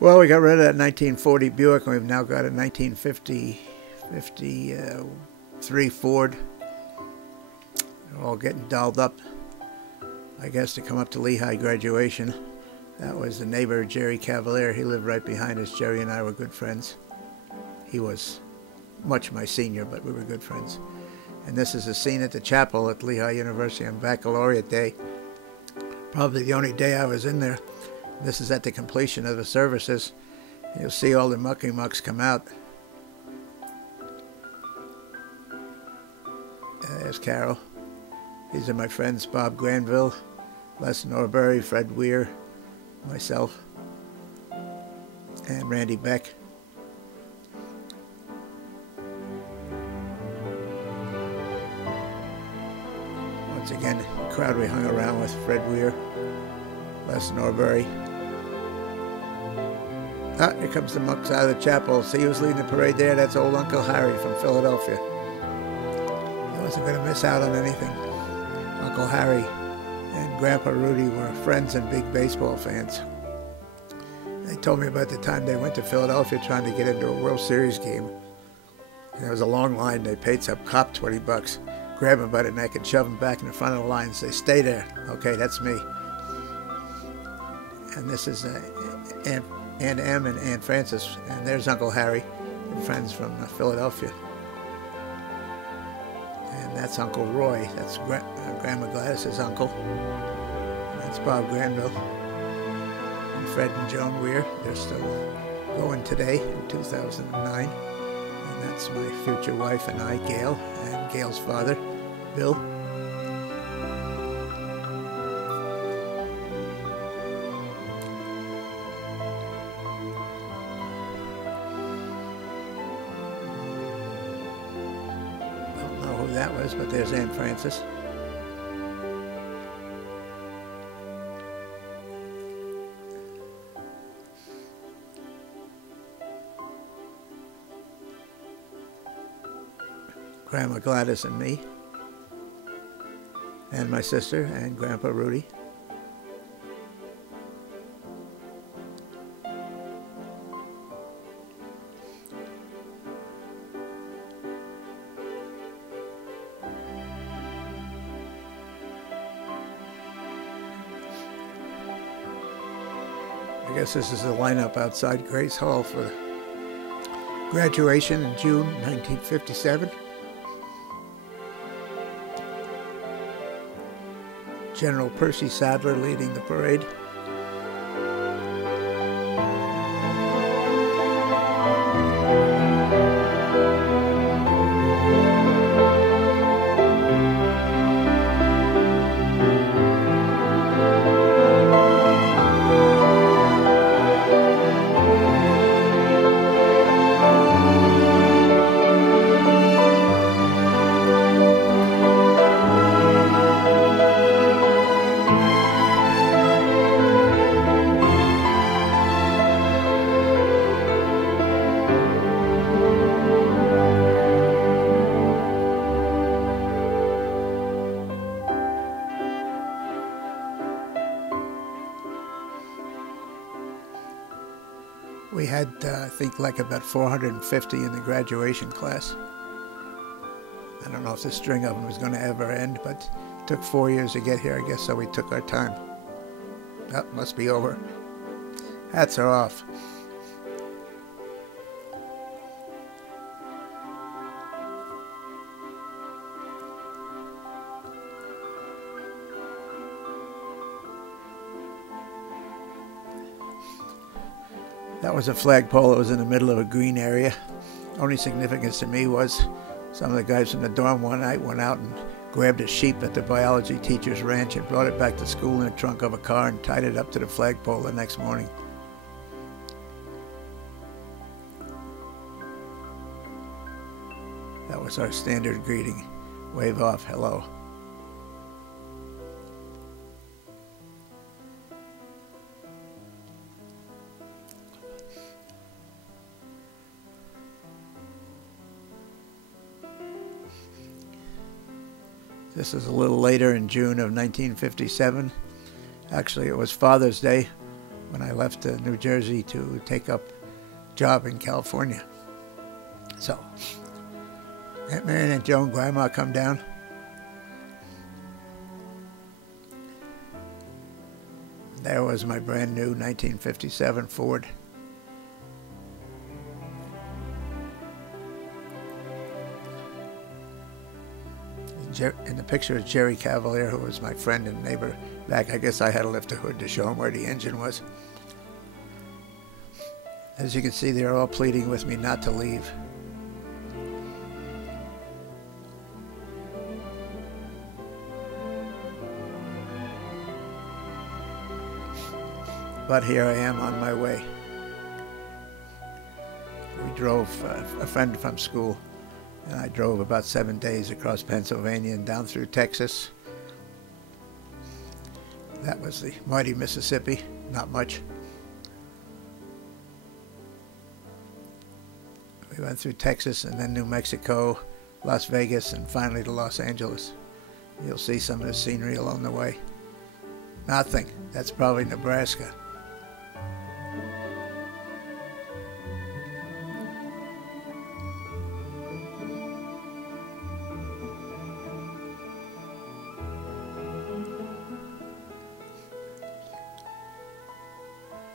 Well, we got rid of that 1940 Buick, and we've now got a 1953 Ford. They're all getting dolled up, I guess, to come up to Lehigh graduation. That was the neighbor, Jerry Cavalier. He lived right behind us. Jerry and I were good friends. He was much my senior, but we were good friends. And this is a scene at the chapel at Lehigh University on Baccalaureate Day. Probably the only day I was in there. This is at the completion of the services. You'll see all the mucky mucks come out. There's Carol. These are my friends, Bob Granville, Les Norbury, Fred Weir, myself, and Randy Beck. Once again, the crowd we hung around with: Fred Weir, Les Norbury. Ah, here comes the mucks out of the chapel. See who's leading the parade there? That's old Uncle Harry from Philadelphia. He wasn't going to miss out on anything. Uncle Harry and Grandpa Rudy were friends and big baseball fans. They told me about the time they went to Philadelphia trying to get into a World Series game. And there was a long line. They paid some cop $20, grab him by the neck and shove him back in the front of the line and say, "Stay there." "Okay, that's me." And this is Aunt Em and Aunt Frances, and there's Uncle Harry, friends from Philadelphia. And that's Uncle Roy. That's Grandma Gladys's uncle. And that's Bob Granville. And Fred and Joan Weir. They're still going today in 2009. And that's my future wife and I, Gail, and Gail's father, Bill. That was, but there's Aunt Frances. Grandma Gladys and me, and my sister and Grandpa Rudy. I guess this is the lineup outside Grace Hall for graduation in June 1957. General Percy Sadler leading the parade. We had, I think, like about 450 in the graduation class. I don't know if the string of them was going to ever end, but it took 4 years to get here, I guess, so we took our time. That must be over. Hats are off. That was a flagpole that was in the middle of a green area. Only significance to me was some of the guys from the dorm one night went out and grabbed a sheep at the biology teacher's ranch and brought it back to school in the trunk of a car and tied it up to the flagpole the next morning. That was our standard greeting. Wave off, hello. This is a little later in June of 1957. Actually, it was Father's Day. when I left New Jersey to take up a job in California. So, Aunt Marion and Joe and Grandma come down. There was my brand new 1957 Ford. In the picture is Jerry Cavalier, who was my friend and neighbor back. I guess I had to lift the hood to show him where the engine was. As you can see, they're all pleading with me not to leave. But here I am on my way. We drove a friend from school, and I drove about 7 days across Pennsylvania and down through Texas. That was the mighty Mississippi, not much. We went through Texas and then New Mexico, Las Vegas, and finally to Los Angeles. You'll see some of the scenery along the way. Nothing. That's probably Nebraska.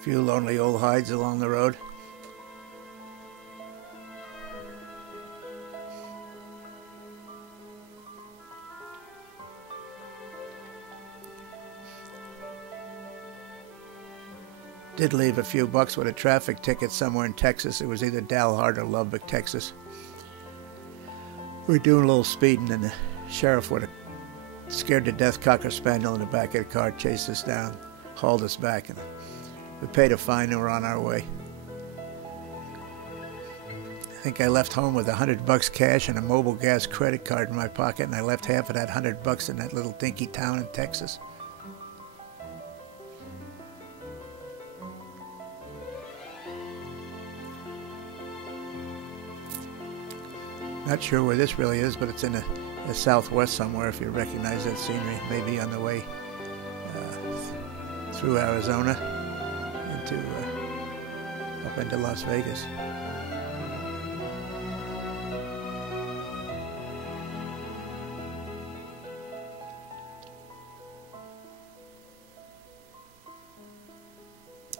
Few lonely old hides along the road. Did leave a few bucks with a traffic ticket somewhere in Texas. It was either Dalhart or Lubbock, Texas. We were doing a little speeding, and the sheriff with a scared to death Cocker Spaniel in the back of the car chased us down, hauled us back, and we paid a fine and we're on our way. I think I left home with $100 cash and a mobile gas credit card in my pocket, and I left half of that $100 in that little dinky town in Texas. Not sure where this really is, but it's in the southwest somewhere, if you recognize that scenery. Maybe on the way through Arizona into up into Las Vegas.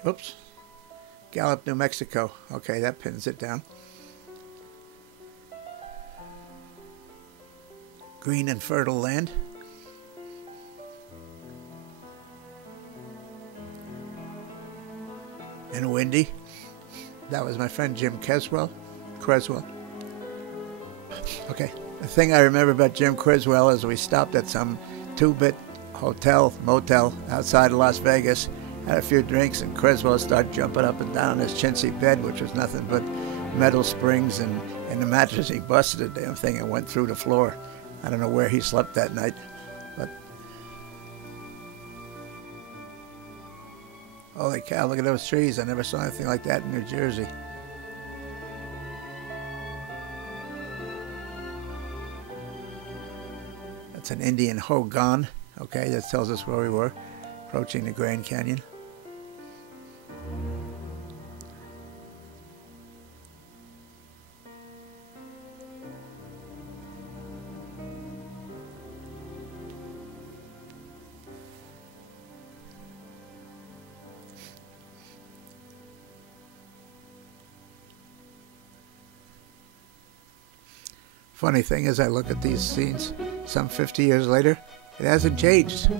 Oops. Gallup, New Mexico. Okay, that pins it down. Green and fertile land. And windy. That was my friend Jim Creswell. Okay, the thing I remember about Jim Creswell is we stopped at some two-bit motel outside of Las Vegas, had a few drinks, and Creswell started jumping up and down on his chintzy bed, which was nothing but metal springs and the mattress. He busted the damn thing and went through the floor. I don't know where he slept that night, but holy cow, look at those trees. I never saw anything like that in New Jersey. That's an Indian hogan. Okay, that tells us where we were, approaching the Grand Canyon. Funny thing is, I look at these scenes some 50 years later, it hasn't changed.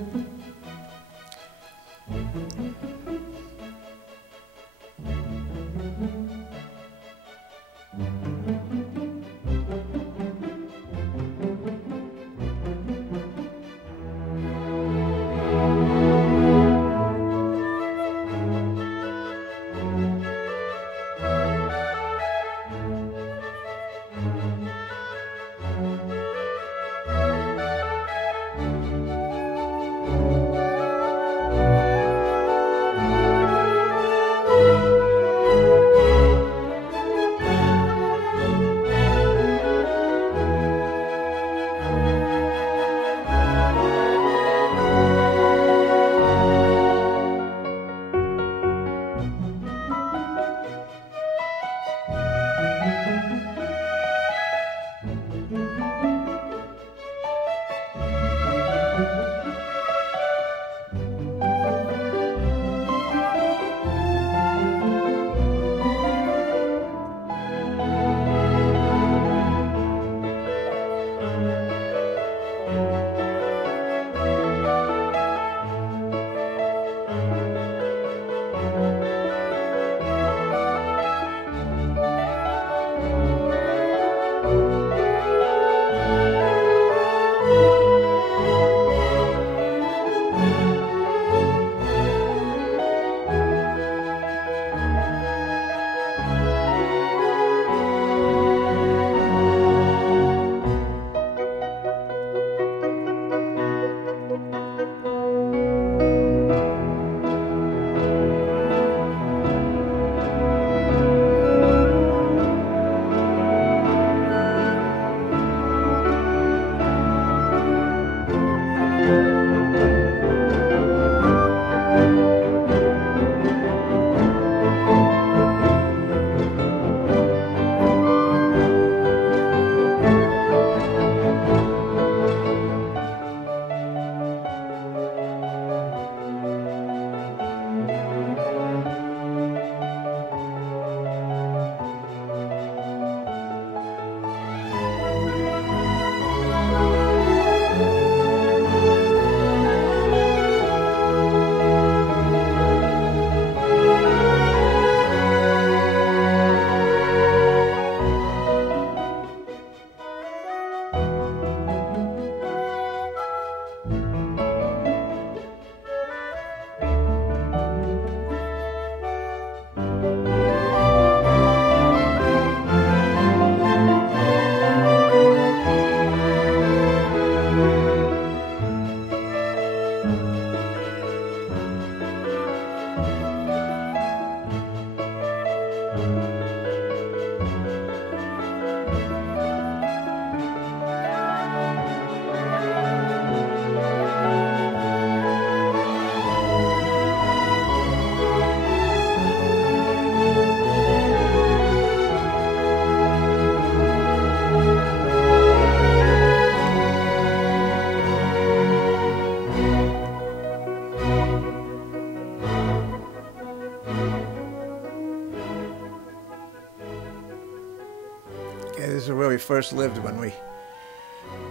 This is where we first lived when we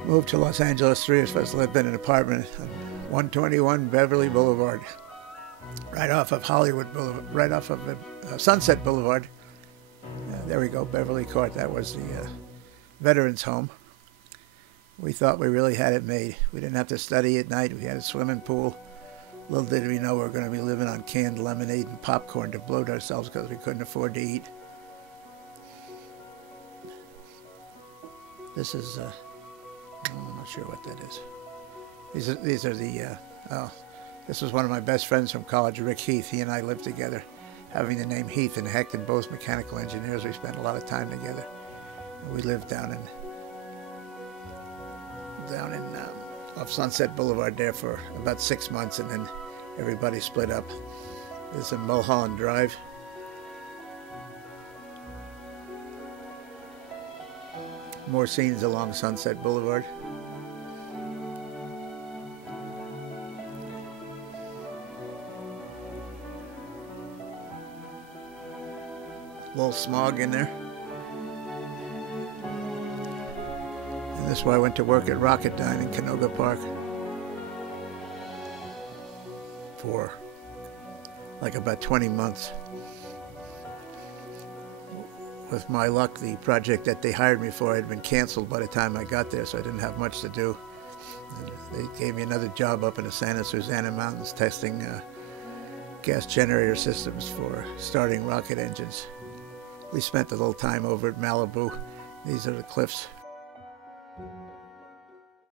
moved to Los Angeles. Three of us lived in an apartment on 121 Beverly Boulevard, right off of Hollywood Boulevard, right off of Sunset Boulevard. There we go, Beverly Court. That was the veterans' home. We thought we really had it made. We didn't have to study at night. We had a swimming pool. Little did we know we were going to be living on canned lemonade and popcorn to bloat ourselves because we couldn't afford to eat. This is, I'm not sure what that is. These are the, this was one of my best friends from college, Rick Heath. He and I lived together. Having the name Heath and Hecht and both mechanical engineers, we spent a lot of time together. We lived down off Sunset Boulevard there for about 6 months, and then everybody split up. This is Mulholland Drive. More scenes along Sunset Boulevard. A little smog in there. And this is where I went to work at Rocketdyne in Canoga Park for like about 20 months. With my luck, the project that they hired me for had been canceled by the time I got there, so I didn't have much to do. And they gave me another job up in the Santa Susana Mountains testing gas generator systems for starting rocket engines. We spent a little time over at Malibu. These are the cliffs